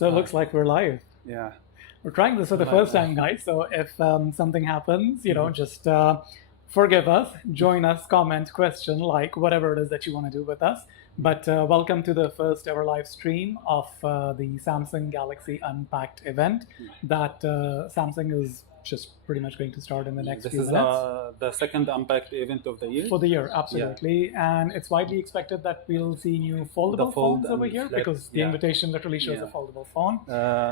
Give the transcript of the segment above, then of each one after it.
So it looks like we're live. Yeah. We're trying this for the first time, guys. So if something happens, just forgive us, join us, comment, question, like, whatever it is that you want to do with us. But welcome to the first ever live stream of the Samsung Galaxy Unpacked event that Samsung is just pretty much going to start in the next This few is minutes. the second Unpacked event of the year. For the year, absolutely. And it's widely expected that we'll see new foldable fold phones over and here flip, because the invitation literally shows a foldable phone.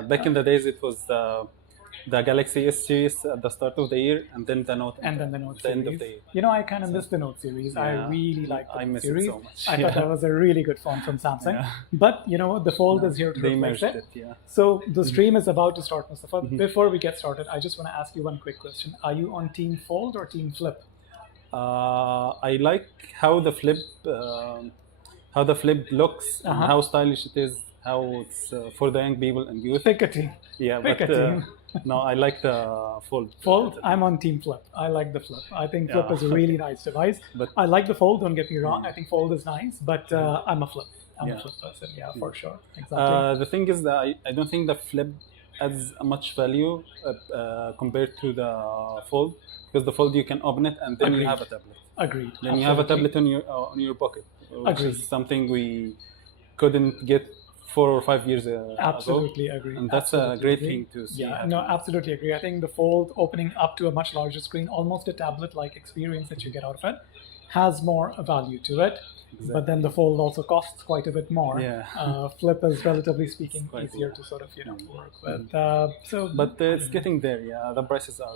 Back in the days, it was the Galaxy S series at the start of the year, and then the Note. And then the Note the series. end of the year. I kind of miss the Note series. I really like the I Note miss series. it so much. I thought that was a really good phone from Samsung. Yeah. But the Fold is here to They replace merged it. it. So the stream is about to start, Mustafa. Before we get started, I just want to ask you one quick question. Are you on Team Fold or Team Flip? I like how the flip looks and how stylish it is. How it's for the young people and youth. Pick a team. Yeah, Pick but a team. no, I like the Fold. Fold, I'm on Team Flip. I like the Flip. I think Flip is a really nice device. But I like the Fold, don't get me wrong. I think Fold is nice, but I'm a Flip. I'm a Flip person, for sure. Exactly. The thing is that I don't think the Flip adds much value compared to the Fold, because the Fold you can open it and then you have a tablet. Agreed. Then you have a tablet on your pocket, which is something we couldn't get 4 or 5 years Absolutely ago. agree. And that's a great thing to see. Yeah, no, absolutely agree. I think the Fold opening up to a much larger screen, almost a tablet-like experience that you get out of it, has more value to it. Exactly. But then the Fold also costs quite a bit more. Yeah. Flip is, relatively speaking, easier to sort of work with. But it's getting there. Yeah, the prices are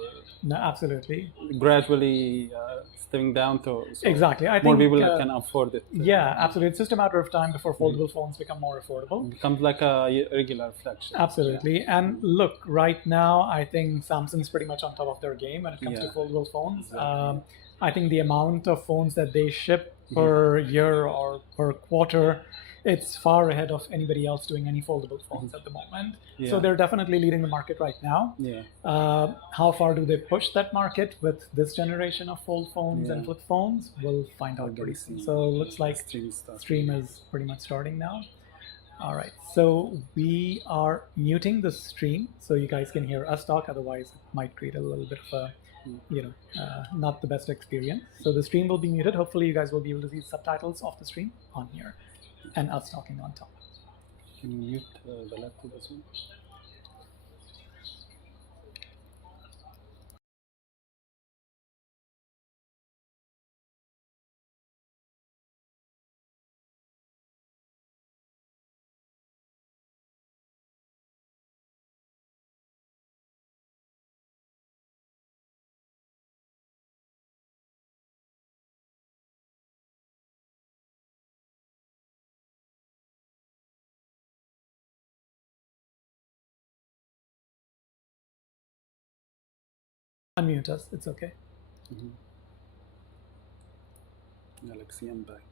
gradually stepping down to exactly. I think more people can afford it. Yeah, absolutely. It's just a matter of time before foldable phones become more affordable. It becomes like a regular flagship. Absolutely. Yeah. And look, right now, I think Samsung's pretty much on top of their game when it comes to foldable phones. Exactly. I think the amount of phones that they ship per year or per quarter, it's far ahead of anybody else doing any foldable phones at the moment. Yeah. So they're definitely leading the market right now. Yeah. How far do they push that market with this generation of fold phones and flip phones? We'll find out pretty soon. So it looks like stream is pretty much starting now. All right, so we are muting the stream so you guys can hear us talk. Otherwise, it might create a little bit of a not the best experience. So the stream will be muted. Hopefully you guys will be able to see subtitles of the stream on here and us talking on top. Can you mute the laptop as well? Unmute us, it's okay. Galaxy Unpacked.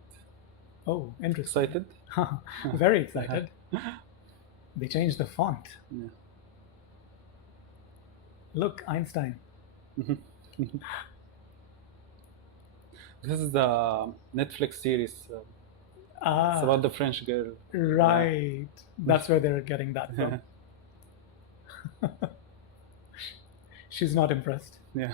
Oh, interesting. Excited? Very excited. They changed the font. Yeah. Look, Einstein. This is the Netflix series. It's about the French girl. Right. That's where they're getting that from. She's not impressed. Yeah.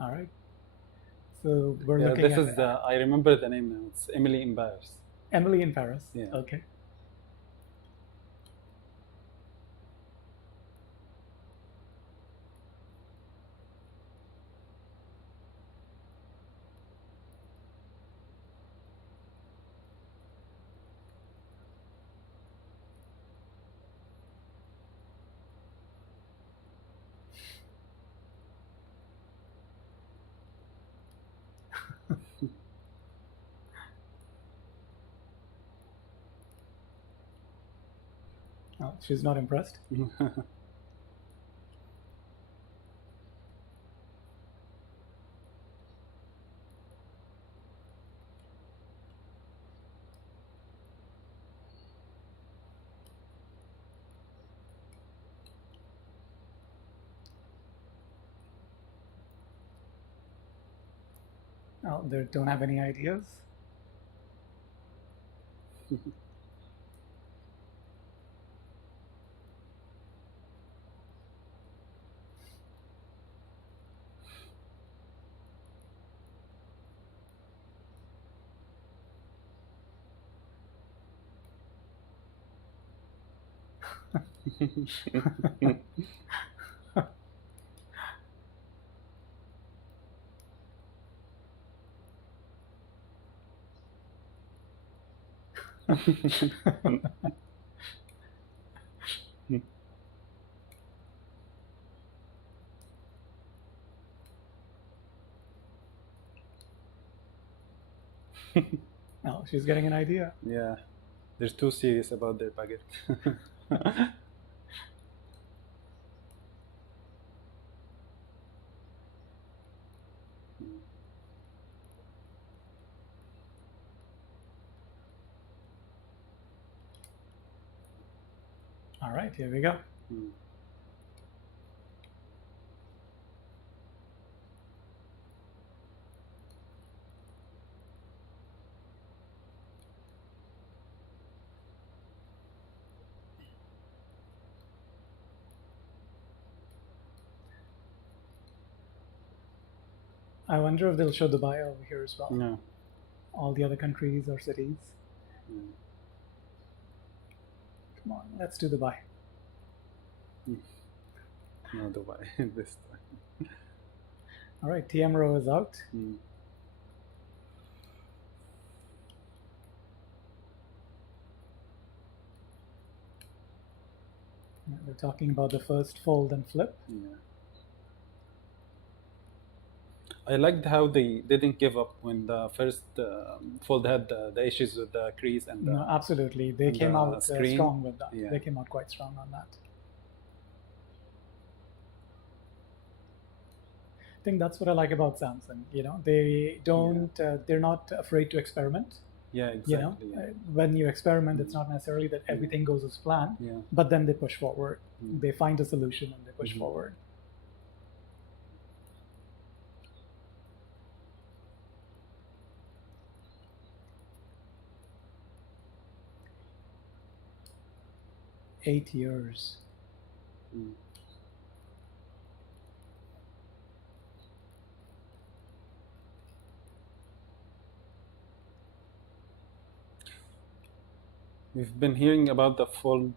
All right. So we're looking at... This is I remember the name now. It's Emily in Paris. Emily in Paris? Yeah. Okay. Oh, she's not impressed. Oh, they don't have any ideas. Oh, she's getting an idea. Yeah, they're too serious about their baguette. All right, here we go. Mm. I wonder if they'll show Dubai over here as well. No. All the other countries or cities. Mm. Come on, let's do Dubai. No Dubai this time. All right, TM row is out. Mm. We're talking about the first fold and flip. Yeah. I liked how they didn't give up when the first fold had the issues with the crease and the, No, absolutely. They and came the out screen. strong with that. Yeah. They came out quite strong on that. I think that's what I like about Samsung. You know, they don't, they're not afraid to experiment. Yeah, exactly. You know, yeah. when you experiment, it's not necessarily that everything goes as planned, Yeah. but then they push forward. Mm. They find a solution and they push Mhm. forward. Eight years. Mm. We've been hearing about the fold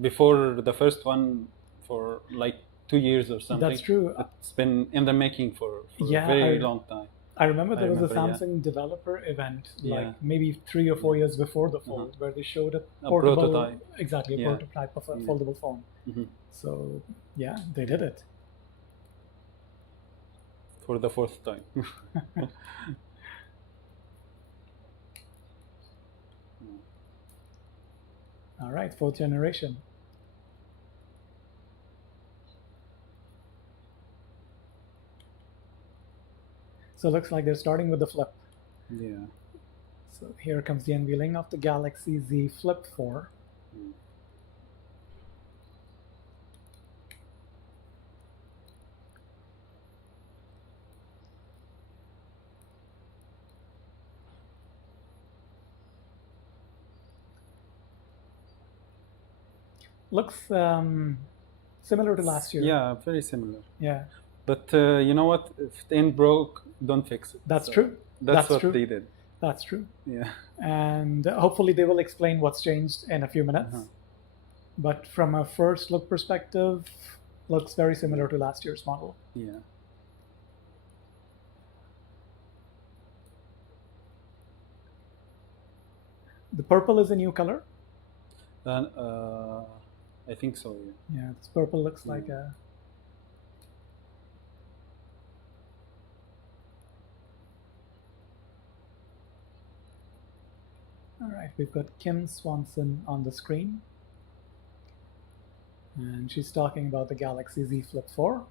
before the first one for like 2 years or something. That's true. It's been in the making for Yeah, a very long time. I remember there was a remember, yeah. Samsung developer event, like Yeah. maybe 3 or 4 years before the fold, where they showed a A portable, prototype. exactly, a Yeah. prototype of a Yeah. foldable phone. Mhm. So yeah, they did it. For the fourth time. All right, fourth generation. So it looks like they're starting with the flip. Yeah. So here comes the unveiling of the Galaxy Z Flip 4. Mm. Looks similar to last year. Yeah, very similar. Yeah, But you know what? If it ain't broke, don't fix it. that's So true. That's what true. they did. That's true. Yeah. And hopefully they will explain what's changed in a few minutes. But from a first look perspective, looks very similar to last year's model. Yeah. The purple is a new color. And, I think so. Yeah. Yeah, this purple looks like a. All right, we've got Kim Swanson on the screen. And she's talking about the Galaxy Z Flip 4.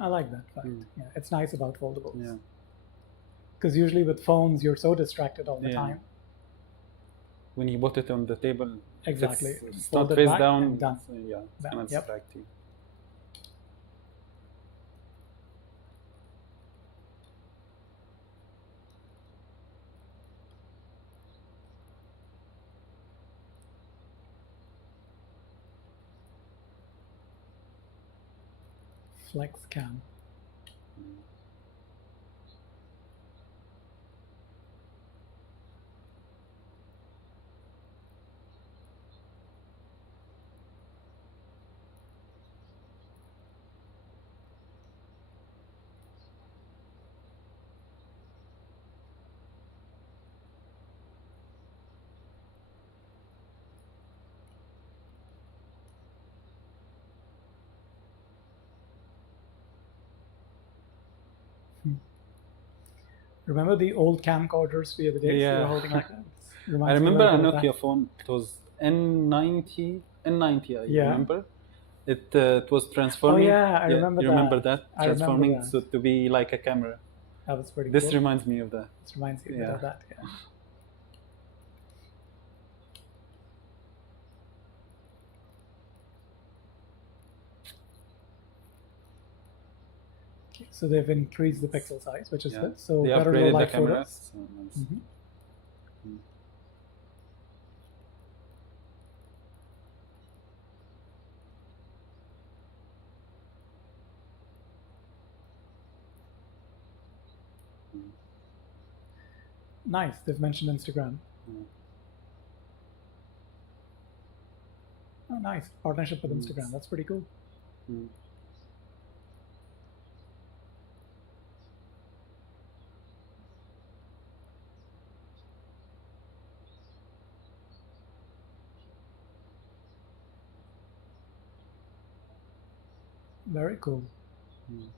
I like that fact. Yeah, it's nice about foldables. Yeah. Because usually with phones, you're so distracted all the Yeah. time. When you put it on the table, Exactly. if it's Fold not it face back down, and done. it's Done. gonna Yep. distract you. Flex cam. Remember the old camcorders the other day? Yeah. You were holding like that. I Reminds me remember a little bit of Nokia phone. It was N90. N90, I Yeah. remember. It was transforming. Oh, yeah, I remember you that. remember that? I remember Transforming that. so to be like a camera. That was pretty This cool. reminds me of that. This reminds you a bit Yeah. of that. Yeah. Okay, so they've increased the pixel size, which is Yeah. good. So They better low upgraded the light camera. photos. So nice. Mhm. Nice. They've mentioned Instagram. Mm. Oh, nice. Partnership with Mm. Instagram. That's pretty cool. Mm. Very cool. Mm.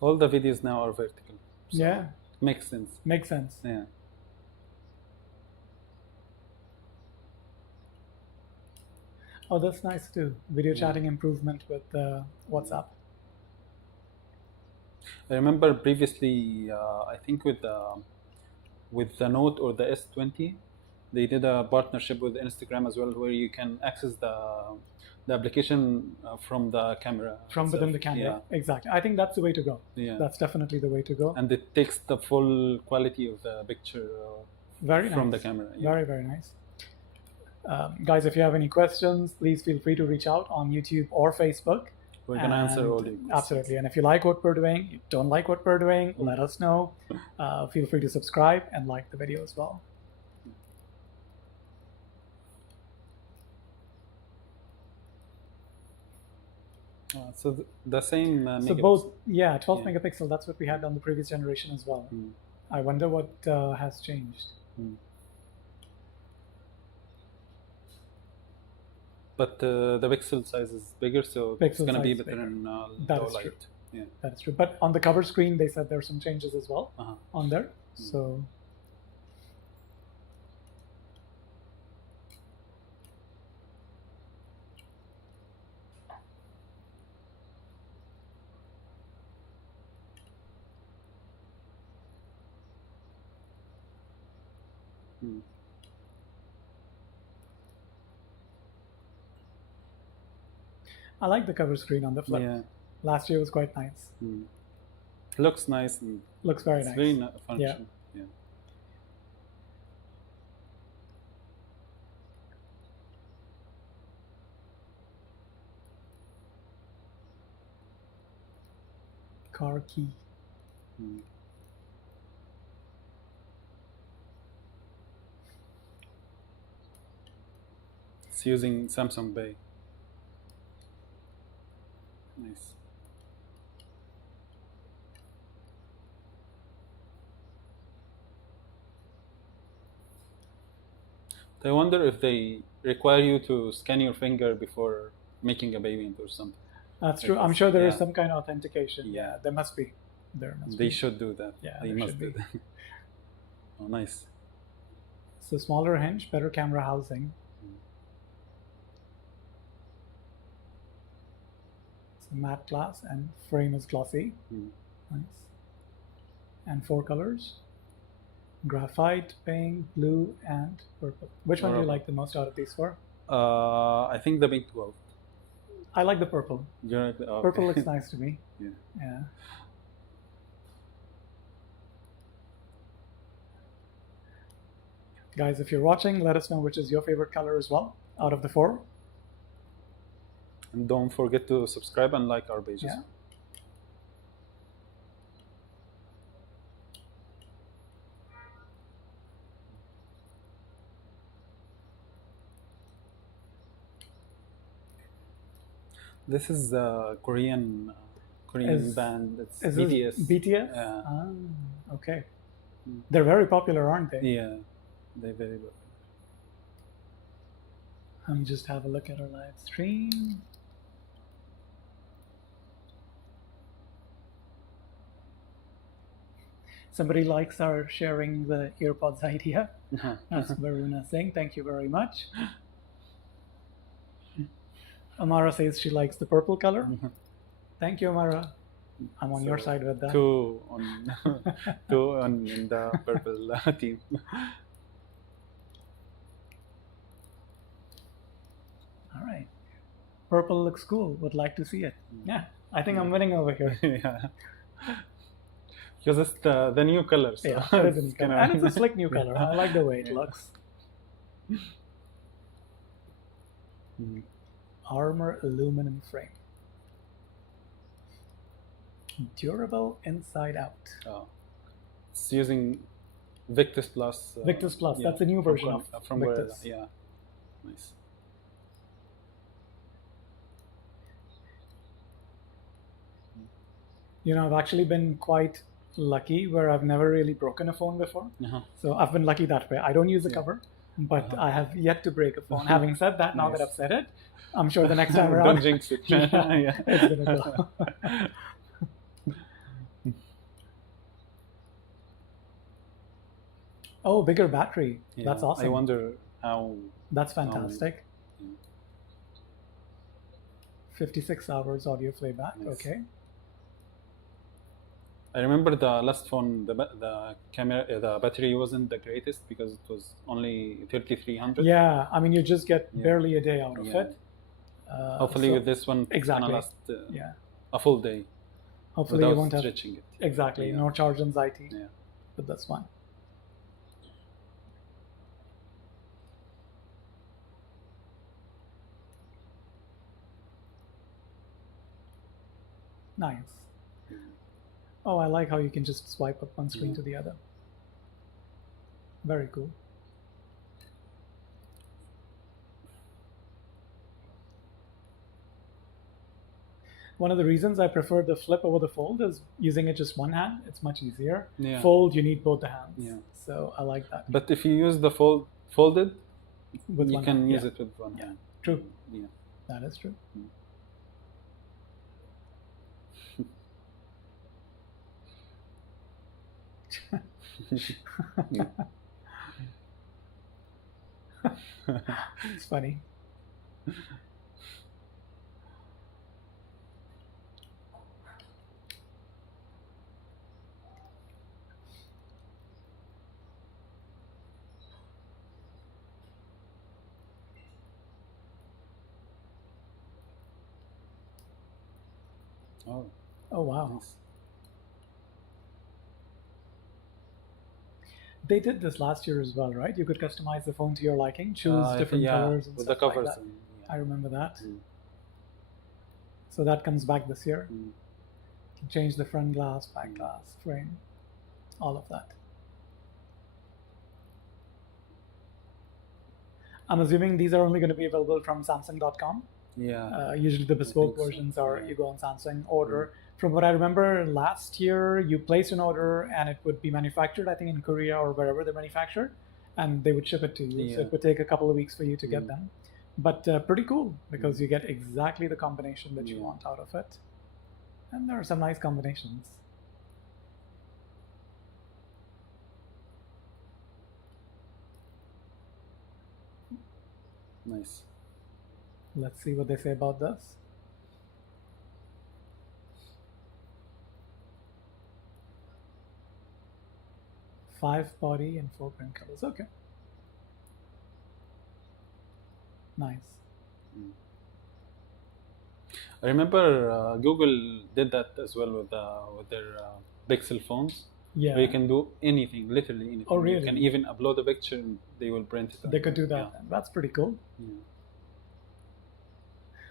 All the videos now are vertical. So Yeah. Makes sense. Makes sense. Yeah. Oh, that's nice too. Video chatting improvement with WhatsApp. I remember previously, I think with the Note or the S20, they did a partnership with Instagram as well, where you can access the application from the camera. From within the camera. Exactly. I think that's the way to go. Yeah. That's definitely the way to go. And it takes the full quality of the picture Very from nice. the camera. Yeah. Very, very nice. Guys, if you have any questions, please feel free to reach out on YouTube or Facebook. We're going to answer all your questions. Absolutely. And if you like what we're doing, you don't like what we're doing, let us know. Feel free to subscribe and like the video as well. So the same So both, 12 megapixel, that's what we had on the previous generation as well. Mm. I wonder what has changed. Mm. But the pixel size is bigger, so it's going to be better in low light. True. Yeah. That is true. But on the cover screen, they said there are some changes as well on there. So I like the cover screen on the Flip. Yeah. Last year was quite nice. Looks nice. And looks very nice. It's very functional. Yeah. Car key. It's using Samsung Pay. Nice. I wonder if they require you to scan your finger before making a payment or something. That's true. I'm sure there is some kind of authentication. Yeah, there must be. They should do that. Yeah, they must do that. Oh, nice. So smaller hinge, better camera housing. matte glass and frame is glossy. Nice. And 4 colors: graphite, pink, blue, and purple. Which one do you Purple. like the most out of these 4? I think the pink 12. I like the purple. Okay. Purple looks nice to me. Yeah. Yeah. Guys, if you're watching, let us know which is your favorite color as well out of the 4. And don't forget to subscribe and like our pages. Yeah. This is a Korean band. It's Is BTS. this BTS? Yeah. Ah, okay. They're very popular, aren't they? Yeah, they're very good. Let me just have a look at our live stream. Somebody likes our sharing the earpods idea. That's Varuna saying. Thank you very much. Amara says she likes the purple color. Thank you, Amara. I'm on your side with that. Two on in the purple team. All right. Purple looks cool. Would like to see it. Yeah, I think I'm winning over here. Yeah. Because it's the new color. So Yeah, it is a new color. And it's a slick new color. I like the way it looks. Armor aluminum frame. Durable inside out. Oh. It's using Victus Plus. Victus Plus. Yeah, That's a new version from Victus. Yeah. Nice. You know, I've actually been quite lucky where I've never really broken a phone before. So I've been lucky that way. I don't use a cover, but I have yet to break a phone. Having said that, now that I've said it, I'm sure the next time around, Don't jinx it. Yeah. it's gonna go. Oh, bigger battery. Yeah, That's awesome. I wonder how. That's fantastic. 56 hours audio playback. Nice. Okay. I remember the last phone, the camera, the battery wasn't the greatest because it was only 3300. Yeah, I mean, you just get barely a day out of it. Hopefully, with this one, it's exactly. gonna last a full day. Hopefully, without you won't have stretching it. exactly no charge anxiety Yeah. with this one. Nice. Oh, I like how you can just swipe up one screen to the other. Very cool. One of the reasons I prefer the flip over the fold is using it just one hand. It's much easier. Yeah. Fold, you need both the hands. Yeah. So I like that. But if you use the folded, With you one can hand, use yeah. it with one hand. True. Yeah. That is true. It's funny. Oh wow. Nice. They did this last year as well, right? You could customize the phone to your liking, choose different colors and with stuff the covers. like that. And, I remember that. So that comes back this year. Change the front glass, back glass, frame, all of that. I'm assuming these are only going to be available from Samsung.com. Yeah. Usually the bespoke versions are you go on Samsung, order. From what I remember, last year you placed an order and it would be manufactured, I think in Korea or wherever they're manufactured, and they would ship it to you. So it would take a couple of weeks for you to get them. But pretty cool because you get exactly the combination that you want out of it. And there are some nice combinations. Nice. Let's see what they say about this. 5 body and 4 print colors. Okay. Nice. I remember Google did that as well with their Pixel phones. Yeah. Where you can do anything, literally anything. Oh, really? You can even upload a picture and they will print it. They could do that. Yeah. That's pretty cool. Yeah.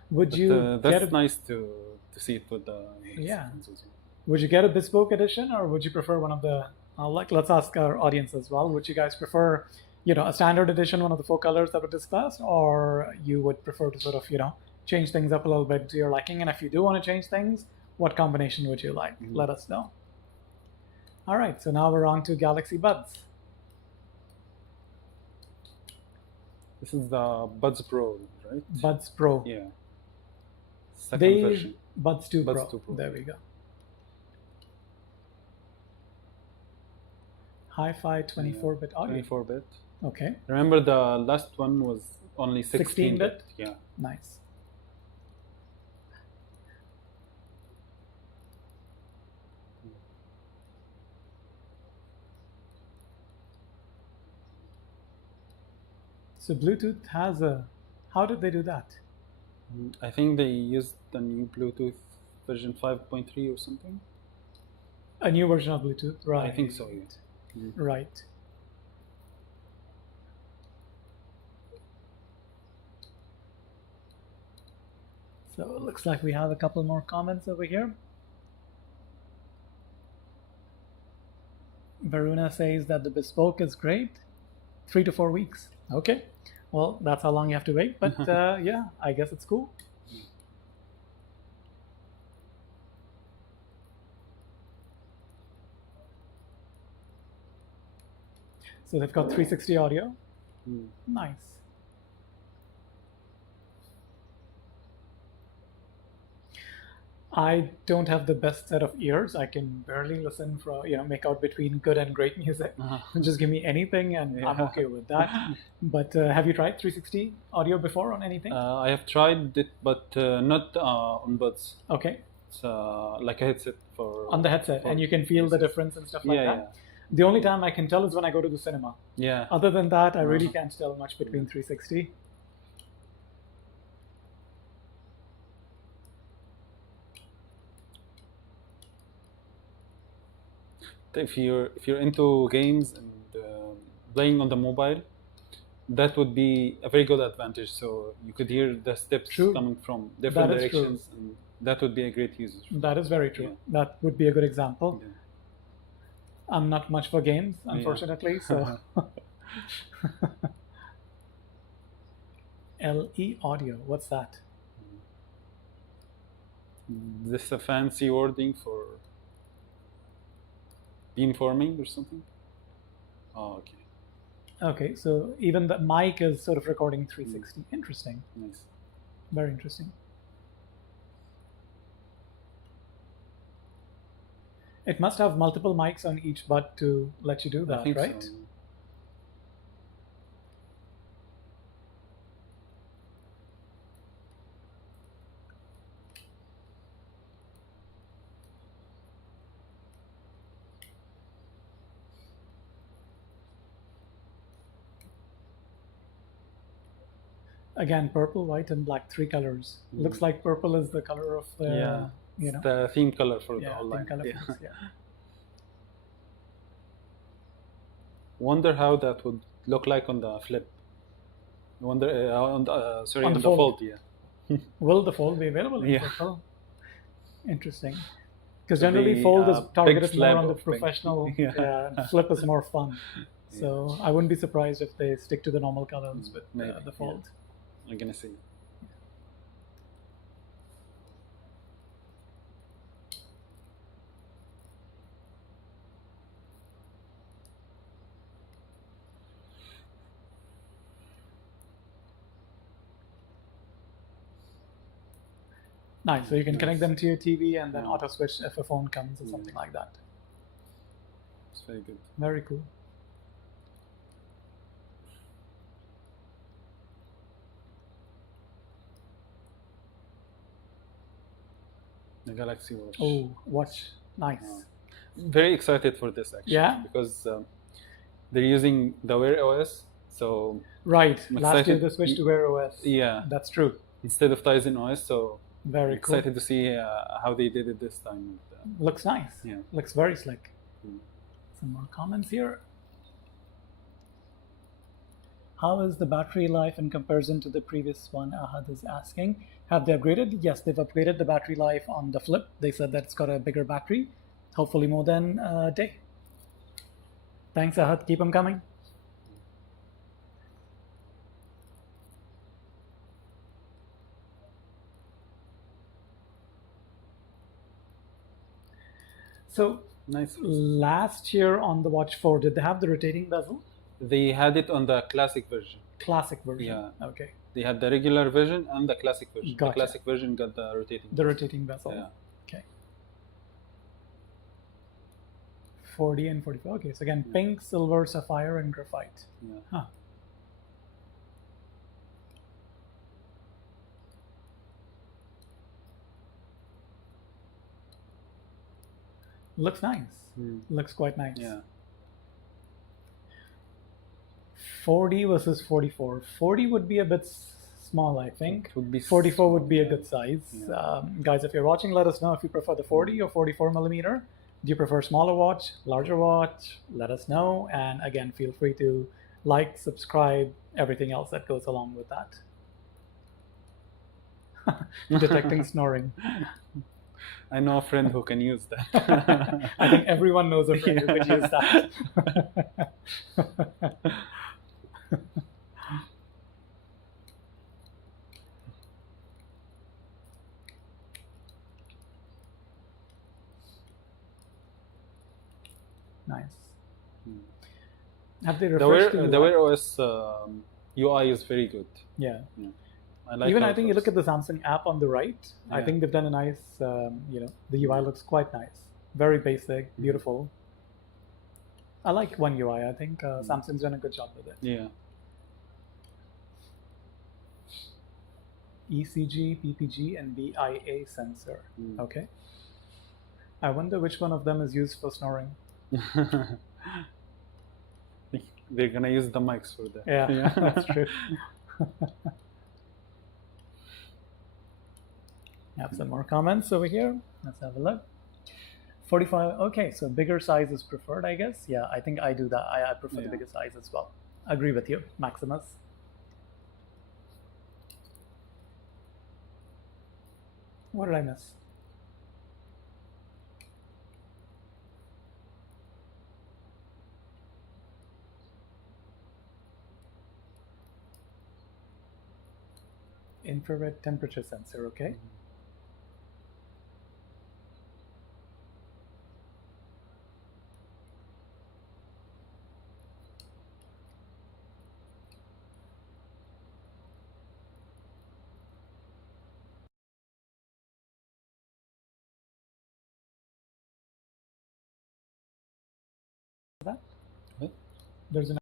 Would But, you that's get a, nice to see it with the Yeah. phones as well. Would you get a bespoke edition, or would you prefer one of the let's ask our audience as well. Would you guys prefer, a standard edition, one of the 4 colors that were discussed, or you would prefer to sort of, change things up a little bit to your liking? And if you do want to change things, what combination would you like? Mm-hmm. Let us know. All right, so now we're on to Galaxy Buds. This is the Buds Pro, right? Buds Pro. Yeah. Second version. Buds 2 Buds Pro. 2 Pro. There we go. Hi-Fi 24-bit audio. 24-bit. Okay. Remember the last one was only 16-bit? Yeah. Nice. So Bluetooth has a... How did they do that? I think they used the new Bluetooth version 5.3 or something. A new version of Bluetooth, right? I think so, yeah. Mm-hmm. Right. So it looks like we have a couple more comments over here. Varuna says that the Bespoke is great. 3 to 4 weeks. Okay. Well, that's how long you have to wait. But yeah, I guess it's cool. So they've got 360 audio. Nice. I don't have the best set of ears. I can barely listen for, make out between good and great music. Just give me anything and I'm okay with that. But have you tried 360 audio before on anything? I have tried it, but not on Buds. Okay. It's like a headset for... On the headset, and you can feel the difference and stuff like that? Yeah. The only time I can tell is when I go to the cinema. Yeah. Other than that, I really can't tell much between 360. If you're into games and playing on the mobile, that would be a very good advantage. So you could hear the steps coming from different directions, and that would be a great user. That is very true. Yeah. That would be a good example. Yeah. I'm not much for games, unfortunately. So LE audio, what's that? This is a fancy wording for beamforming or something? Oh, okay. Okay, so even the mic is sort of recording 360. Interesting. Nice. Very interesting. It must have multiple mics on each bud to let you do that, right? So. Again, purple, white, and black, 3 colors. Looks like purple is the color of the, the theme color for the whole line. Wonder how that would look like on the flip. Wonder on the fold. Yeah. Will the fold be available in purple? Interesting. Because generally fold is targeted more on the professional. Flip is more fun. So I wouldn't be surprised if they stick to the normal colors with the fold. Yeah. I'm gonna see. Nice. So you can connect them to your TV and then auto switch if a phone comes or something like that. It's very good. Very cool. The Galaxy Watch. Oh, watch. Nice. Very excited for this actually. Yeah. Because they're using the Wear OS, so Right. I'm Last year excited. they switched to Wear OS. Yeah, That's true. instead of Tizen OS. So Very I'm cool. excited to see how they did it this time. Looks nice. Yeah. Looks very slick. Mm. Some more comments here. How is the battery life in comparison to the previous one? Ahad is asking. Have they upgraded? Yes, they've upgraded the battery life on the Flip. They said that it's got a bigger battery, hopefully more than a day. Thanks, Ahad. Keep them coming. So Nice. last year on the Watch 4, did they have the rotating bezel? They had it on the classic version. Classic version. Yeah. Okay. They had the regular version and the classic version. Gotcha. The classic version got the rotating. The rotating bezel. Yeah. Okay. 40 and 44. Okay, so again, pink, silver, sapphire, and graphite. Yeah. Huh. Looks nice. Looks quite nice. Yeah. 40 versus 44. 40 would be a bit small, I think. It would be 44 would be a good size. Yeah. Guys, if you're watching, let us know if you prefer the 40 or 44 millimeter. Do you prefer smaller watch, larger watch? Let us know. And again, feel free to like, subscribe, everything else that goes along with that. Detecting snoring. I know a friend who can use that. I think everyone knows a friend who could use that. Nice. Have they refreshed the Wear OS UI is very good. Yeah. I like Even how I it think you looks. look at the Samsung app on the right. I Yeah. think they've done a nice, the UI looks quite nice. Very basic, beautiful. I like One UI. I think Samsung's done a good job with it. Yeah. ECG, PPG, and BIA sensor. Okay. I wonder which one of them is used for snoring. They're gonna use the mics for that. Yeah. That's true. Have some more comments over here. Let's have a look. 45. Okay, so bigger size is preferred, I guess. Yeah, I think I do that. I prefer the bigger size as well. Agree with you, Maximus. What did I miss? Infrared temperature sensor, okay. That? What? There's an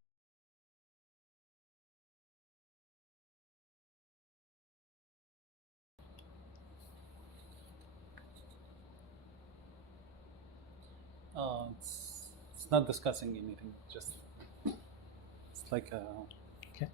It's not discussing anything. Just it's like a. okay.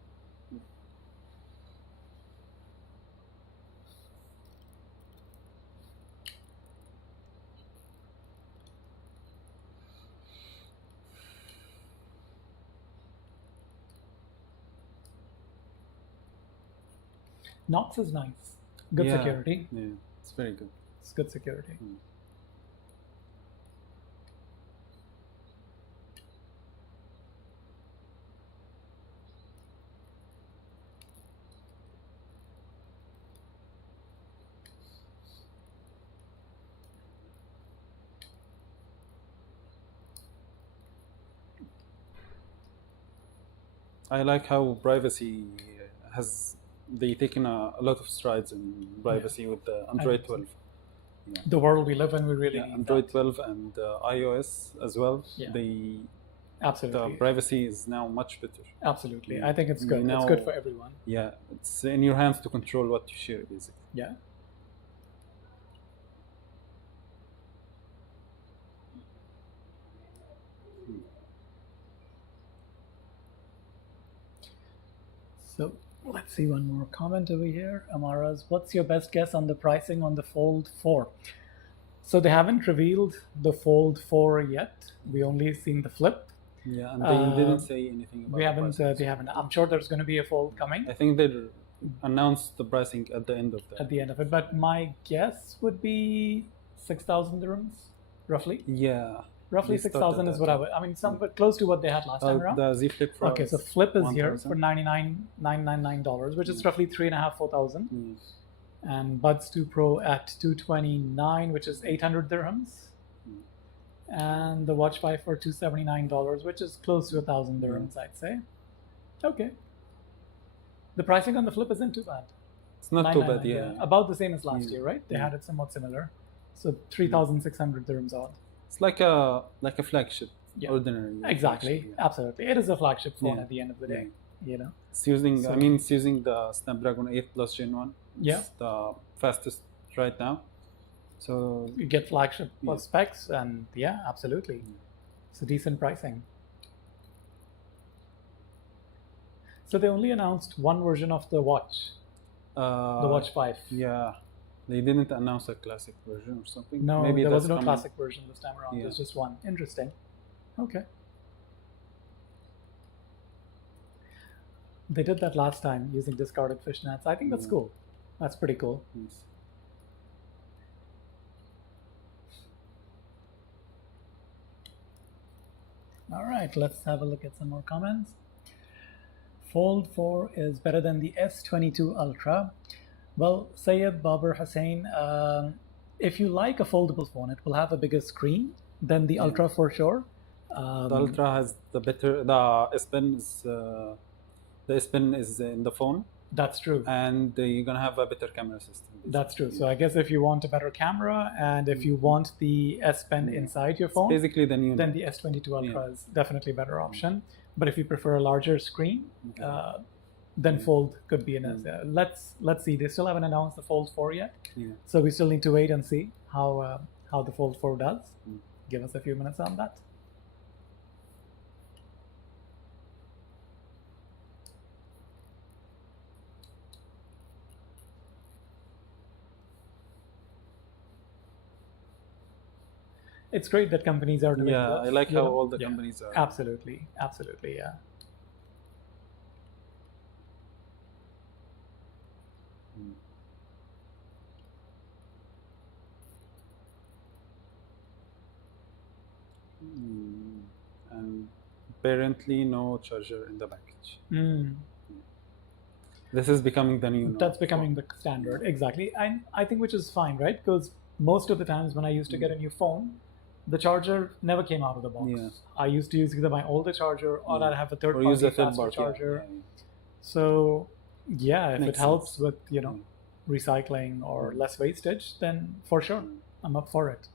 Knox is nice. Good security. Yeah, it's very good. It's good security. I like how privacy has they taken a lot of strides in privacy with the Android 12. Yeah. The world we live in, we really need Android that. 12 and iOS as well. Yeah. The privacy is now much better. Absolutely. I think it's good. It's good for everyone. Yeah, it's in your hands to control what you share, basically. Yeah. So let's see one more comment over here. Amara's, what's your best guess on the pricing on the Fold 4? So they haven't revealed the Fold 4 yet. We only seen the Flip. Yeah, and they didn't say anything about We the haven't. pricing. They haven't. I'm sure there's going to be a Fold coming I think they announced the pricing at the end of that. at the end of it. But my guess would be 6,000 dirhams, roughly. Yeah. Roughly They 6,000 started is what that, I would. I mean, somewhat close to what they had last time around. The Z Flip Pro. Okay, so Flip is here 1,000. for $99,999, which is roughly 3.5, 4,000. Mm. And Buds 2 Pro at 229, which is 800 dirhams. And the Watch 5 for $279, which is close to 1,000 dirhams, I'd say. Okay. The pricing on the Flip isn't too bad. It's not too bad, yeah. About the same as last Yeah. year, right? They Yeah. had it somewhat similar. So 3,600 dirhams odd. It's like a flagship, Yeah. ordinary. Exactly, flagship, yeah. absolutely. It is a flagship phone Yeah. at the end of the day, you know. It's using, So- I mean, it's using the Snapdragon 8 Plus Gen 1. Yeah. It's the fastest right now. So, You get flagship plus Yeah. specs, and yeah, absolutely. It's a decent pricing. So they only announced one version of the watch, the Watch 5. Yeah. They didn't announce a classic version or something. No, Maybe there that's was no coming. classic version this time around. Yeah. There's just one. Interesting. Okay. They did that last time using discarded fishnets. I think that's Yeah. cool. That's pretty cool. Yes. All right, let's have a look at some more comments. Fold 4 is better than the S22 Ultra. Well, Sayed Babar Hussain, if you like a foldable phone, it will have a bigger screen than the Ultra for sure. The Ultra has the better. The S Pen is in the phone, That's true. and you're gonna have a better camera system. That's true. So I guess if you want a better camera and if you want the S Pen inside your phone, Basically, the new. then the S22 Ultra is definitely a better option. But if you prefer a larger screen, then Fold could be an. Let's see. They still haven't announced the Fold 4 yet, Yeah. so we still need to wait and see how the Fold 4 does. Give us a few minutes on that. It's great that companies are doing Yeah, this, I like you how know? all the Yeah. companies are. Absolutely, absolutely, yeah. And apparently no charger in the package. Mm. This is becoming the new. That's becoming the standard, exactly. And I think which is fine, right? Because most of the times when I used to get a new phone, the charger never came out of the box. Yeah. I used to use either my older charger or I'd have a third or party use a third faster party charger. Yeah. So yeah, if Makes it helps sense. with recycling or less wastage, then for sure I'm up for it.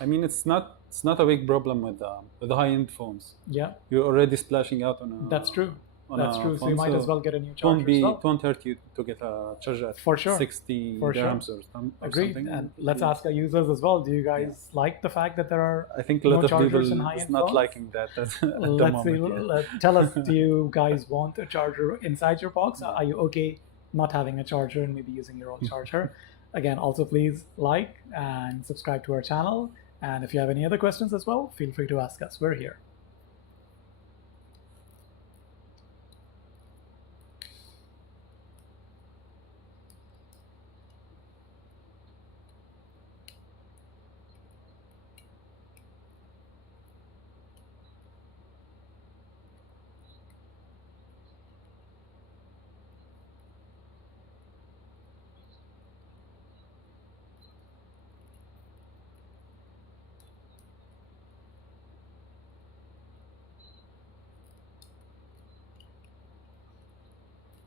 I mean, it's not a big problem with the high-end phones. Yeah, You're already splashing out on a. that's true. on That's a true. So phone, you might as well get a new charger as well. It won't hurt you to get a charger at For sure. 60 For sure. dirhams or Agreed. something. And let's ask our users as well. Do you guys like the fact that there are I think a no lot of chargers people in high-end is not phones? liking that at the Let's see. moment. Tell us, do you guys want a charger inside your box? Are you okay not having a charger and maybe using your own charger? Again, also please like and subscribe to our channel. And if you have any other questions as well, feel free to ask us. We're here.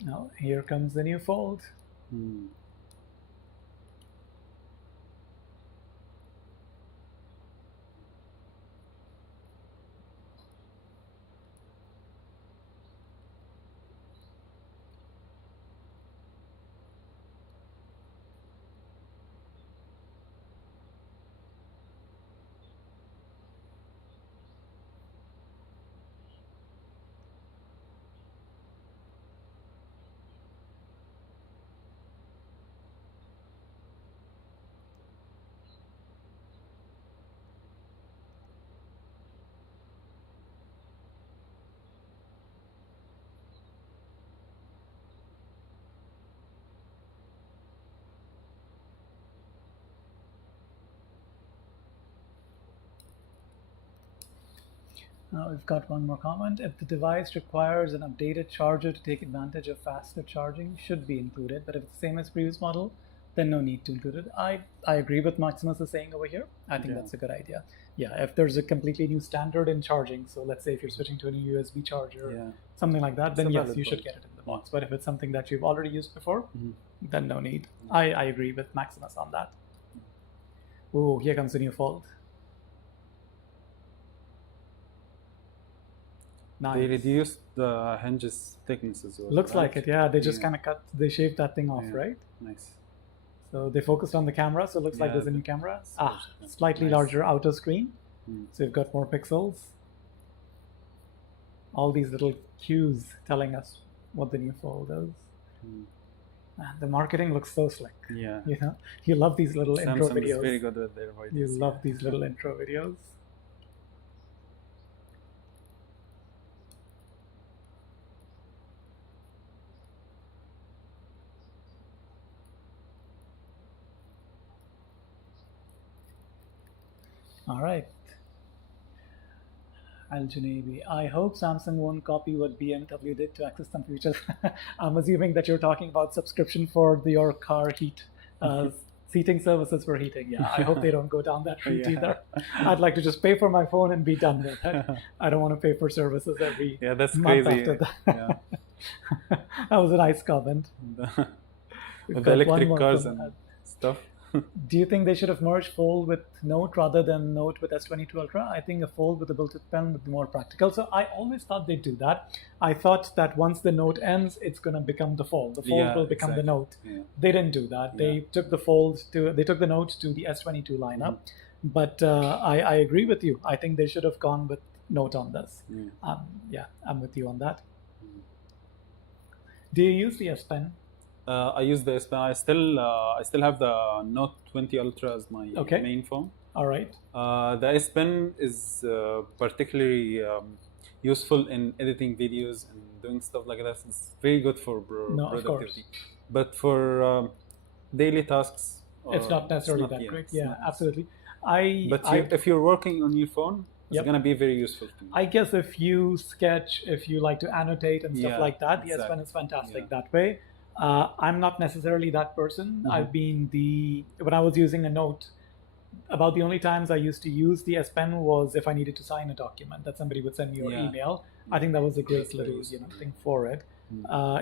Now, here comes the new Fold. We've got one more comment. If the device requires an updated charger to take advantage of faster charging, should be included. But if it's the same as previous model, then no need to include it. I agree with Maximus is saying over here. I think Yeah. that's a good idea. Yeah, if there's a completely new standard in charging, so let's say if you're switching to a new USB charger, Yeah. something like that, It's then a yes, valid you should point. get it in the box. But if it's something that you've already used before, Mhm. then no need. I agree with Maximus on that. Oh, here comes the new fold. Nice. They reduced the hinges thickness as well. Looks right? like it, yeah. They just Yeah. kind of they shaved that thing off, Yeah. right? Nice. So they focused on the camera, so it looks like Yeah, there's a new camera. yeah. Slightly Nice. larger outer screen. Mm. So you've got more pixels. All these little cues telling us what the new fold is. Mm. Man, the marketing looks so slick. Yeah. You know, you love these little intro Samsung is videos. very good with their voices. You love these little intro videos. All right. Al-Junaidi, I hope Samsung won't copy what BMW did to access some features. I'm assuming that you're talking about subscription for your car heat, seating services for heating. Yeah, I hope they don't go down that route Yeah. either. I'd like to just pay for my phone and be done with it. I don't want to pay for services every Yeah, that's month crazy. after that. Yeah. That was a nice comment. We've With got the one electric more cars comment. and stuff. Do you think they should have merged Fold with Note rather than Note with S22 Ultra? I think a Fold with a built-in pen would be more practical. So I always thought they'd do that. I thought that once the Note ends, it's going to become the Fold. The Fold Yeah, will become the exactly. Note. Yeah. They didn't do that. They took the Note to the S22 lineup. But I agree with you. I think they should have gone with Note on this. Yeah. I'm with you on that. Do you use the S Pen? I use the S Pen. I still have the Note 20 Ultra as my Okay. main phone. All right. The S Pen is particularly useful in editing videos and doing stuff like that. It's very good for No, of productivity. course. But for daily tasks, It's not necessarily it's not- that yeah, great. it's Yeah, not- absolutely. But if you're working on your phone, it's Yep. gonna be very useful to you. I guess if you sketch, if you like to annotate and stuff Yeah, like that, the S exactly. Pen is fantastic Yeah. that way. I'm not necessarily that person. I've been when I was using a Note, about the only times I used to use the S Pen was if I needed to sign a document that somebody would send me or Yeah. email. I think that was a great That's very little useful. thing for it.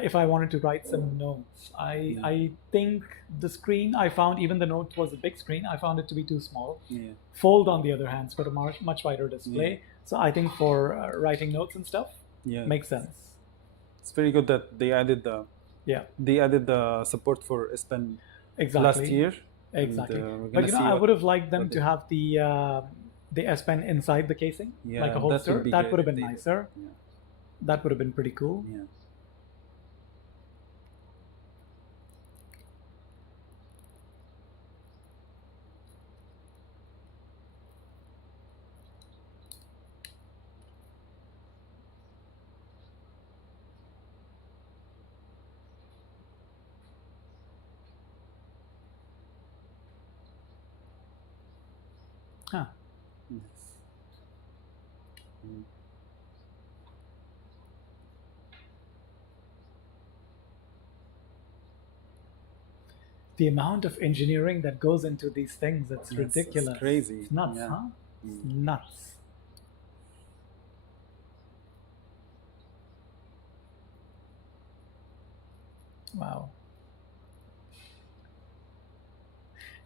If I wanted to write some notes, I think the screen I found, even the Note was a big screen, I found it to be too small. Yeah. Fold, on the other hand, has got a much wider display. Yeah. So I think for writing notes and stuff, Yeah. makes sense. It's very good that they added the support for S Pen Exactly. last year. Exactly. And, we're But gonna you know, see I what- would have liked them what to they- have the S Pen inside the casing, Yeah, like a that holster. would be That great would have if been they did. nicer. Yeah. That would have been pretty cool. Yeah. Huh. Yes. Mm. The amount of engineering that goes into these things, it's Yes, ridiculous. it's crazy. It's nuts, Yeah. huh? It's nuts. Wow.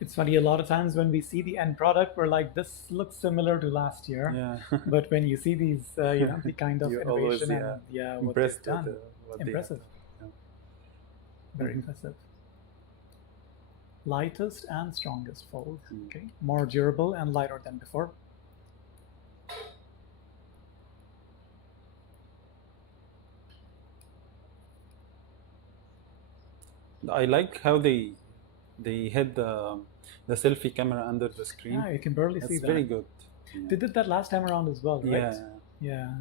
It's funny, a lot of times when we see the end product, we're like, this looks similar to last year. Yeah. But when you see these, the kind of You're always, innovation and what impressed they've done, with what they impressive. have. Yeah. Very Mhm. impressive. Lightest and strongest fold. Mm. Okay, more durable and lighter than before. I like how they hid the selfie camera under the screen. Yeah, you can barely see That's that. very good. Yeah. They did that last time around as well, right? Yeah. Yeah.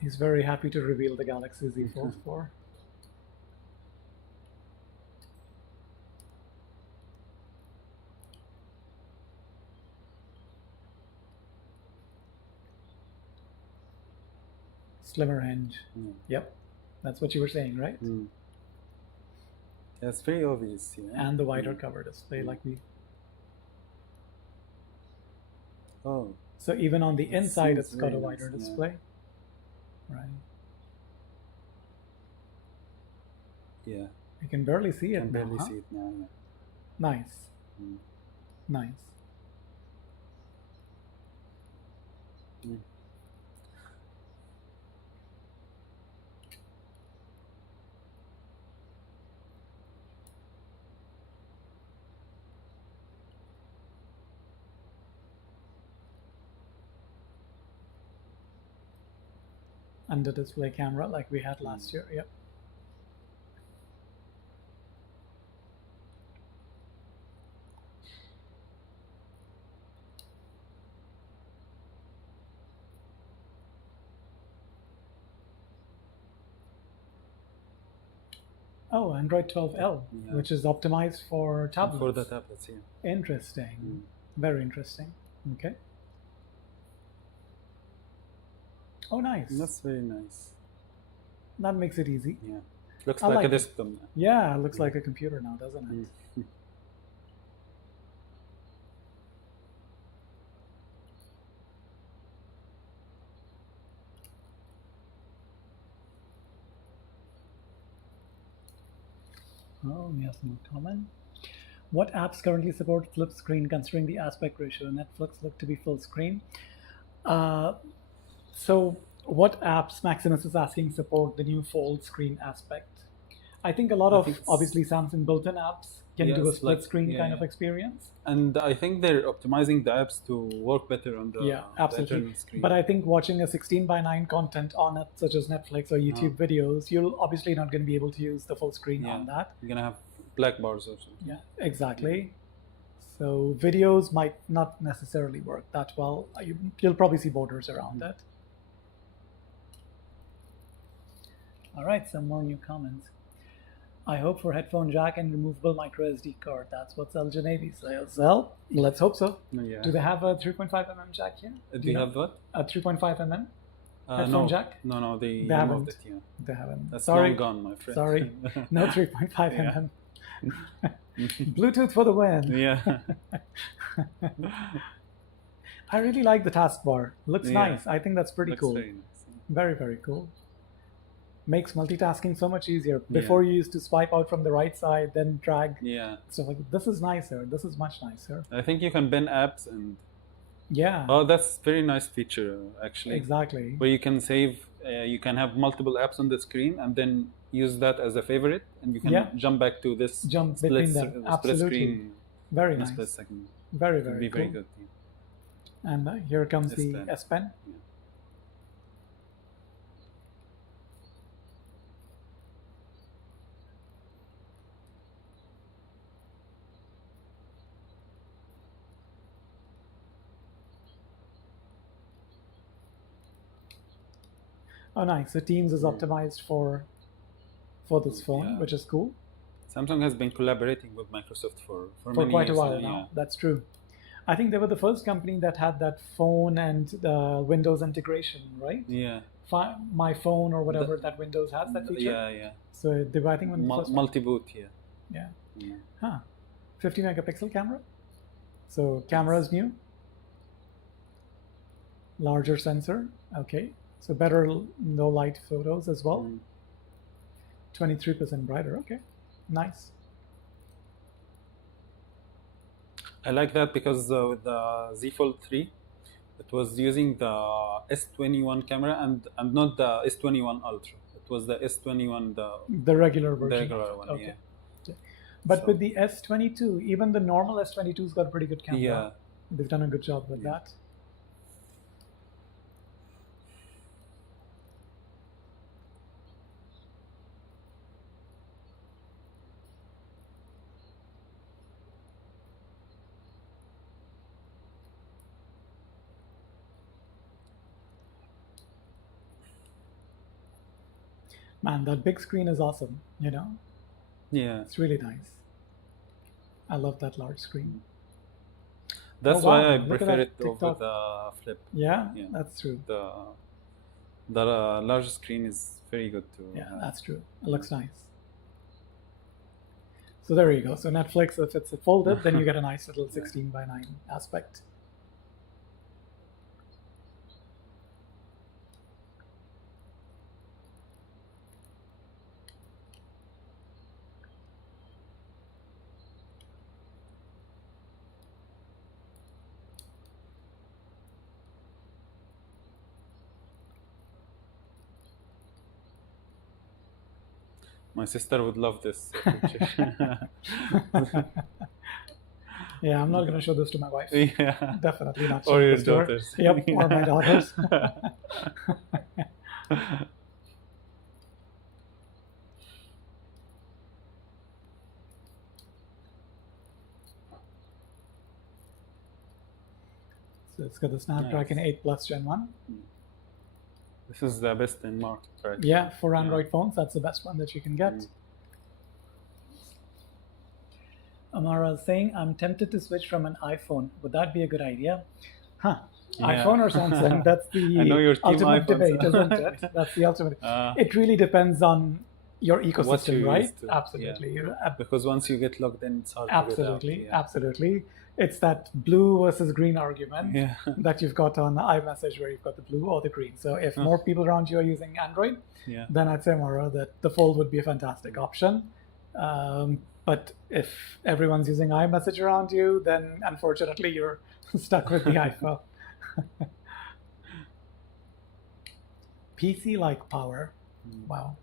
He's very happy to reveal the Galaxy Z Fold 4. Slimmer hinge. Yep, that's what you were saying, right? Yeah, it's very obvious. Yeah. And the wider cover display, like we. Oh, So even on the it inside, seems it's got a very wider nice, yeah. display, right? Yeah, You can barely see it can now, barely huh? see it now. Yeah. Nice, nice. Under display camera like we had last year. Yep. Oh, Android 12L, Yeah. which is optimized for tablets. For the tablets, yeah. Interesting. Very interesting. Okay. Oh, nice. That's very nice. That makes it easy. Yeah. Looks I like like a it. desktop now. Yeah, it looks like a computer now, doesn't it? Oh, yes, no comment. What apps currently support flip screen considering the aspect ratio? Netflix look to be full screen. So what apps, Maximus is asking, support the new fold screen aspect? I think a lot of obviously Samsung built-in apps can do a split screen kind of experience. And I think they're optimizing the apps to work better on the, absolutely. the internal screen. But I think watching a 16:9 content on it, such as Netflix or YouTube videos, you'll obviously not going to be able to use the full screen on that. You're going to have black bars or something. Yeah, exactly. So videos might not necessarily work that well. You'll probably see borders around it. All right, some more new comments. I hope for headphone jack and removable micro SD card. That's what Selja Navy says. Well, let's hope so. Yeah. Do they have a 3.5mm jack here? Do you have what? A 3.5mm headphone jack? No, they haven't. removed it. Yeah. They haven't. That's Sorry. long gone, my friend. Sorry, no 3.5mm. Bluetooth for the win. Yeah. I really like the taskbar. Looks nice. I think that's pretty cool. Very nice. Very, very cool. Makes multitasking so much easier. Before you used to swipe out from the right side, then drag. Yeah. So like, this is nicer. This is much nicer. I think you can bin apps and. Yeah. Oh, that's very nice feature actually. Exactly. Where you can save, you can have multiple apps on the screen and then use that as a favorite, and you can jump back to this. Jump between them. Absolutely. Screen. Very nice. Split second. Very, very It'd be cool. very good. Yeah. And here comes the S Pen. Yeah. Oh, nice. So Teams is optimized for this phone, which is cool. Samsung has been collaborating with Microsoft for many quite years a while now. Yeah. That's true. I think they were the first company that had that phone and Windows integration, right? Yeah. My phone or whatever that Windows has that feature. Yeah. So they were, I think, multi-boot here. Yeah. Huh. 50 megapixel camera. So camera is new. Larger sensor. Okay. So better low light photos as well. 23% brighter. Okay. Nice. I like that because with the Z Fold 3, it was using the S21 camera and not the S21 Ultra. It was the S21, the regular version. The regular one, okay. Yeah. But with the S22, even the normal S22's got a pretty good camera. Yeah. They've done a good job with that. Man, that big screen is awesome, you know? Yeah. It's really nice. I love that large screen. That's why I prefer it over the Flip. Yeah, that's true. The large screen is very good too. Yeah, that's true. It looks nice. So there you go. So Netflix, if it's folded, then you get a nice little 16 by 9 aspect. My sister would love this feature. Yeah, I'm not going to show this to my wife. Yeah. Definitely not. Or your daughters. Yep, or my daughters. So it's got the Snapdragon 8 Plus Gen 1. This is the best in market, right? Yeah, for Android phones, that's the best one that you can get. Amara is saying, I'm tempted to switch from an iPhone. Would that be a good idea? Huh. Yeah. iPhone or Samsung? That's I know the your team ultimate iPhones. debate, isn't it? That's the ultimate. It really depends on your ecosystem, you right? used to. Absolutely. Yeah. Because once you get logged in, it's hard to get out. Absolutely, absolutely. It's that blue versus green argument that you've got on iMessage, where you've got the blue or the green. So if more people around you are using Android, then I'd say, Mara, that the Fold would be a fantastic option. But if everyone's using iMessage around you, then unfortunately you're stuck with the iPhone. PC-like power. Wow.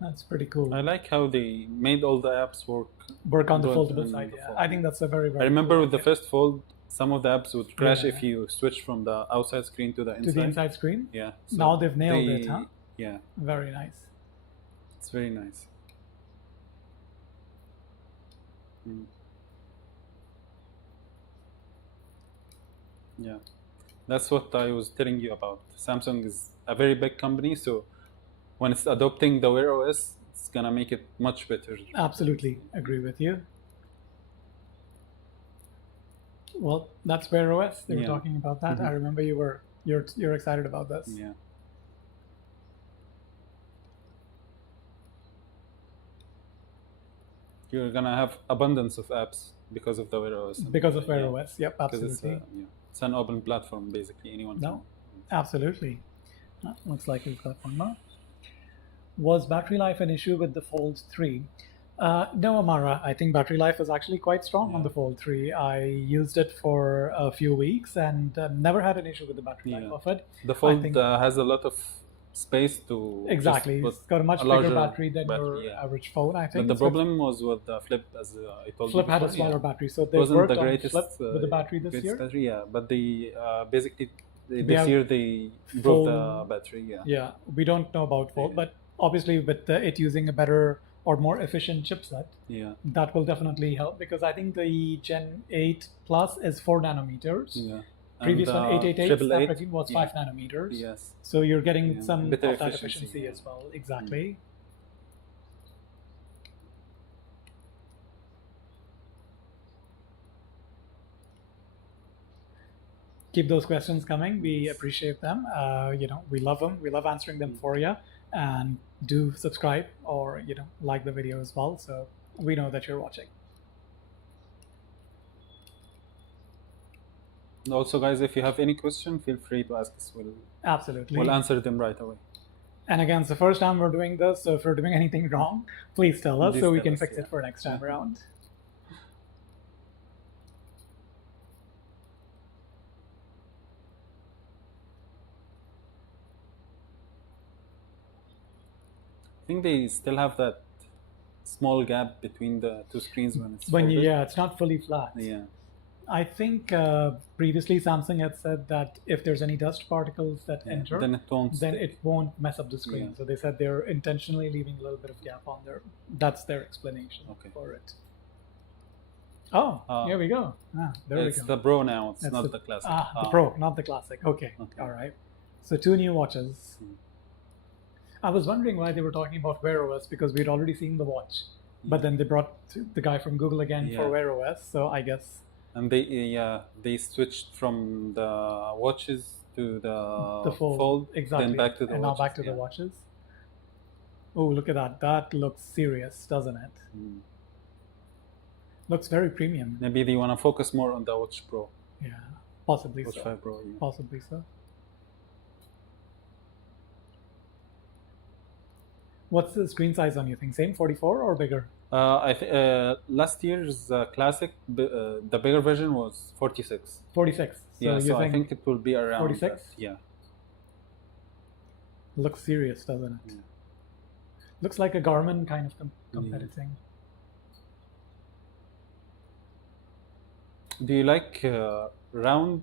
That's pretty cool. I like how they made all the apps work on the foldable side. Yeah, I think that's a very, very. I remember cool with the first Fold, some of the apps would crash Yeah. if you switch from the outside screen to the inside. To the inside screen. Yeah. So now they've nailed it, huh? Yeah. Very nice. It's very nice. Yeah, that's what I was telling you about. Samsung is a very big company, so when it's adopting the Wear OS, it's gonna make it much better. Absolutely agree with you. Well, that's Wear OS. They were talking about that. I remember you're excited about this. Yeah. You're gonna have abundance of apps because of the Wear OS. Because of Wear OS, yep, absolutely. It's an open platform, basically. Anyone can. Absolutely. Looks like we've got one more. Was battery life an issue with the Fold 3? No, Amara. I think battery life is actually quite strong on the Fold 3. I used it for a few weeks and never had an issue with the battery life of it. The Fold has a lot of space to exactly. It's got a much bigger battery than your average phone, I think. But the problem was with the Flip, as I told Flip you. Flip had a smaller battery, so they wasn't worked the greatest on Flip with the battery this year. Battery, but they basically this year they improved the battery. Yeah, we don't know about Fold, but obviously with it using a better or more efficient chipset, that will definitely help, because I think the Gen 8 Plus is 4 nanometers. Yeah. Previous one, 888 Snapdragon, was 5 Yeah. nanometers. Yes. So you're getting some Better of that efficiency, efficiency as well. Exactly. Keep those questions coming. We appreciate them. We love them. We love answering them for you. And do subscribe or like the video as well, so we know that you're watching. And also, guys, if you have any question, feel free to ask us. We'll answer them right away. And again, it's the first time we're doing this, so if we're doing anything wrong, please tell us so we can fix it for next time around. I think they still have that small gap between the two screens when it's it's not fully flat. Yeah. I think previously Samsung had said that if there's any dust particles that enter, Then it won't then stick. it won't mess up the screen. Yeah. So they said they're intentionally leaving a little bit of gap on there. That's their explanation Okay. for it. Oh, here we go. There we It's go. the Pro now. It's That's not the classic. The Pro, not the classic. Okay. Okay. All right. So 2 new watches. I was wondering why they were talking about Wear OS because we'd already seen the watch, but then they brought the guy from Google again for Yeah. Wear OS. So I guess And they switched from the watches to the fold, exactly, then back to the and watches. now back to the watches. Oh, look at that! That looks serious, doesn't it? Looks very premium. Maybe they want to focus more on the Watch Pro. Yeah, possibly Watch so. 5 Pro. Yeah. Possibly so. What's the screen size on you think? Same 44 or bigger? Last year's classic, the bigger version was 46. 46. So you I think it will be around 46? that. Yeah. Looks serious, doesn't it? Yeah. Looks like a Garmin kind of competing. Do you like round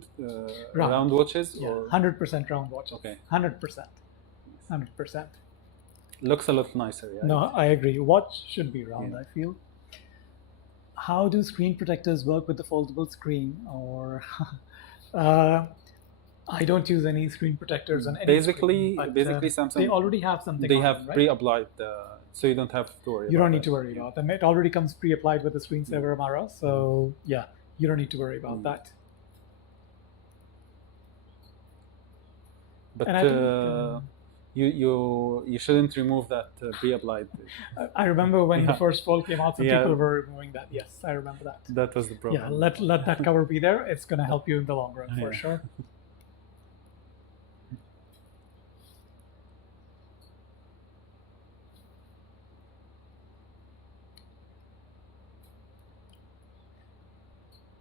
watches? Yeah, or 100% round watches. Okay. 100%. 100%. Looks a lot nicer. Yeah. No, I agree. Watch should be round, Yeah. I feel. How do screen protectors work with the foldable screen? Or I don't use any screen protectors on any Basically, screen, but, Samsung, they already have something. they on have them, right? pre-applied, so you don't have to worry. You about don't need that. to worry about them. It already comes pre-applied with the screensaver Amara, so yeah, you don't need to worry about that. But And I think, you shouldn't remove that pre-applied. I remember when the Yeah. first Fold came out, some Yeah. people were removing that. Yes, I remember that. That was the problem. Yeah, let that cover be there. It's going to help you in the long run for Yeah. sure.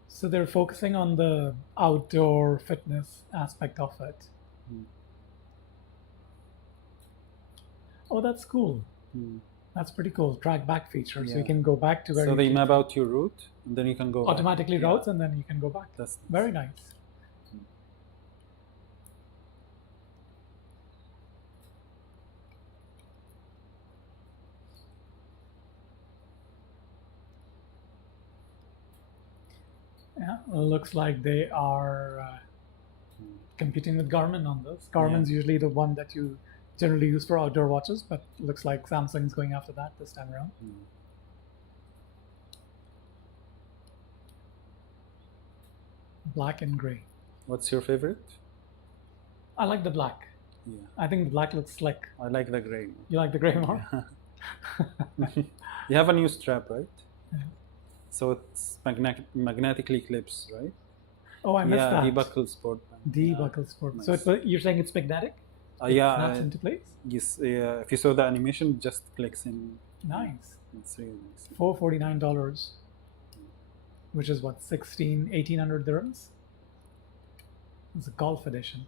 So they're focusing on the outdoor fitness aspect of it. Oh, that's cool. That's pretty cool. Track back feature, so you Yeah. can go back to where So you they came map from. out your route, and then you can go back. Automatically Yeah. routes, and then you can go back. That's Very nice. Yeah, looks like they are competing with Garmin on this. Garmin's usually the one that you generally use for outdoor watches, but looks like Samsung's going after that this time around. Black and gray. What's your favorite? I like the black. Yeah, I think the black looks slick. I like the gray. You like the gray more? You have a new strap, right? Yeah. So it's magnetically clips, right? Oh, I missed that. Debuckle sport band. Debuckle sport. Nice. So you're saying it's magnetic? It Yeah, snaps into place? yes. If you saw the animation, it just clicks in. Nice. It's really nice. $449, which is what, 1,800 dirhams? It's a golf edition.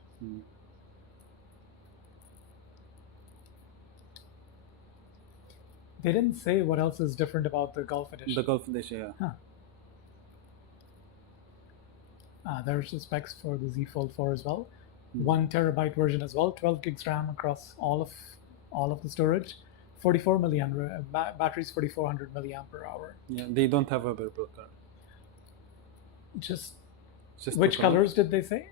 They didn't say what else is different about the golf edition. The Golf Edition, yeah. There's the specs for the Z Fold 4 as well. 1 terabyte version as well, 12 gigs RAM across all of the storage. 44 milliampere batteries, 4,400 milliampere hour. Yeah, they don't have a purple color. Just Just which the color. colors did they say?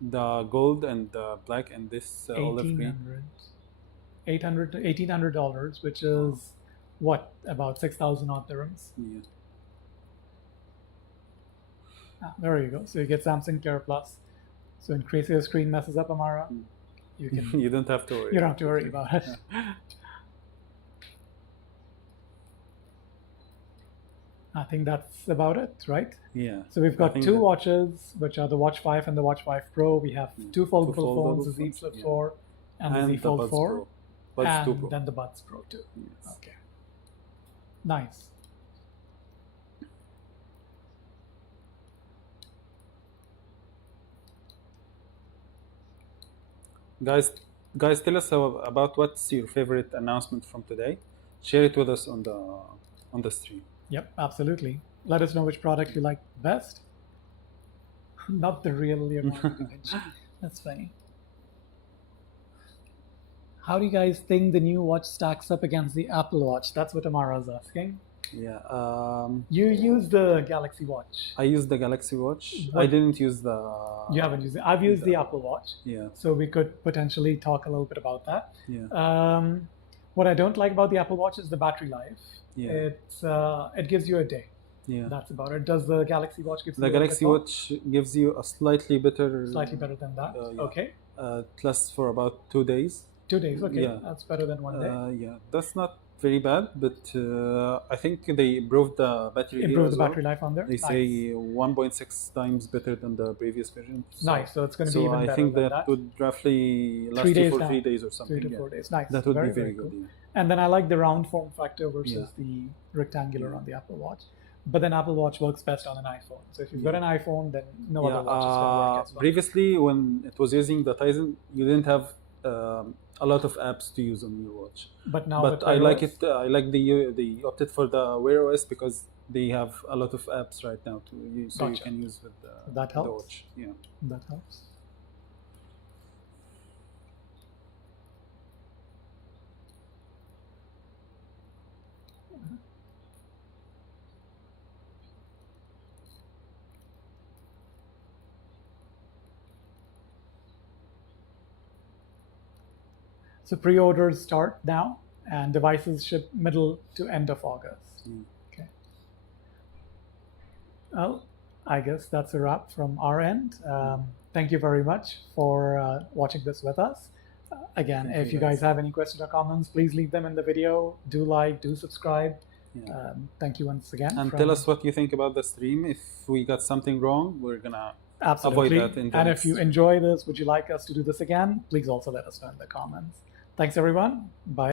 The gold and the black and this olive green. $1,800 to $1,800, which is what, about 6,000 odd dirhams. Yeah. There you go. So you get Samsung Care Plus. So in case your screen messes up, Amara, you can. You don't have to worry. You don't have to worry about it. I think that's about it, right? Yeah. So we've I got think 2 that- watches, which are the Watch 5 and the Watch 5 Pro. We have 2 foldable foldable phones, the Z phones, Flip yeah. 4 and the Z the Fold Buds 4. Pro. Buds 2 And Pro. then the Buds Pro too. Yes. Okay. Nice. Guys, tell us about what's your favorite announcement from today. Share it with us on the stream. Yep, absolutely. Let us know which product you like best. Not the real Leonardo da Vinci. That's funny. How do you guys think the new watch stacks up against the Apple Watch? That's what Amara's asking. Yeah. You use the Galaxy Watch. I used the Galaxy Watch. I What- didn't use the. You haven't used it. I've used the Apple Watch, Yeah. so we could potentially talk a little bit about that. Yeah. What I don't like about the Apple Watch is the battery life. Yeah. It gives you a day. Yeah. That's about it. Does the Galaxy Watch give you The a bit Galaxy more? Watch gives you a slightly better. Slightly better than that. Yeah. Okay. It lasts for about 2 days. 2 days. Okay. Yeah. That's better than 1 day. Yeah, that's not very bad, but I think they improved the battery. here Improve as the well. battery life on there. They Nice. say 1.6 times better than the previous version. Nice. So it's going to be So even I better think than that that. would roughly last 3 you days for now. 3 days or something. 3 to 4 days. Nice. That would be very cool. good. Yeah. And then I like the round form factor versus Yeah. the rectangular on the Apple Watch. But then Apple Watch works best on an iPhone. So if you've got an iPhone, then no other watch is going to work as well. Previously, when it was using the Tizen, you didn't have a lot of apps to use on your watch. But now, But with I like iOS, it. I like they opted for the Wear OS because they have a lot of apps right now to use, so you Gotcha. can use with That the helps. watch. Yeah. That helps. So pre-orders start now, and devices ship middle to end of August. Mm. Okay. Well, I guess that's a wrap from our end. Thank you very much for watching this with us. Again, Thank if you, you guys guys. have any questions or comments, please leave them in the video. Do like, do subscribe. Yeah. Thank you once again. And tell us what you think about the stream. If we got something wrong, we're gonna Absolutely. avoid that in the And next if you enjoy this, would you like us to do this again? Please also let us know in the comments. Thanks, everyone. Bye.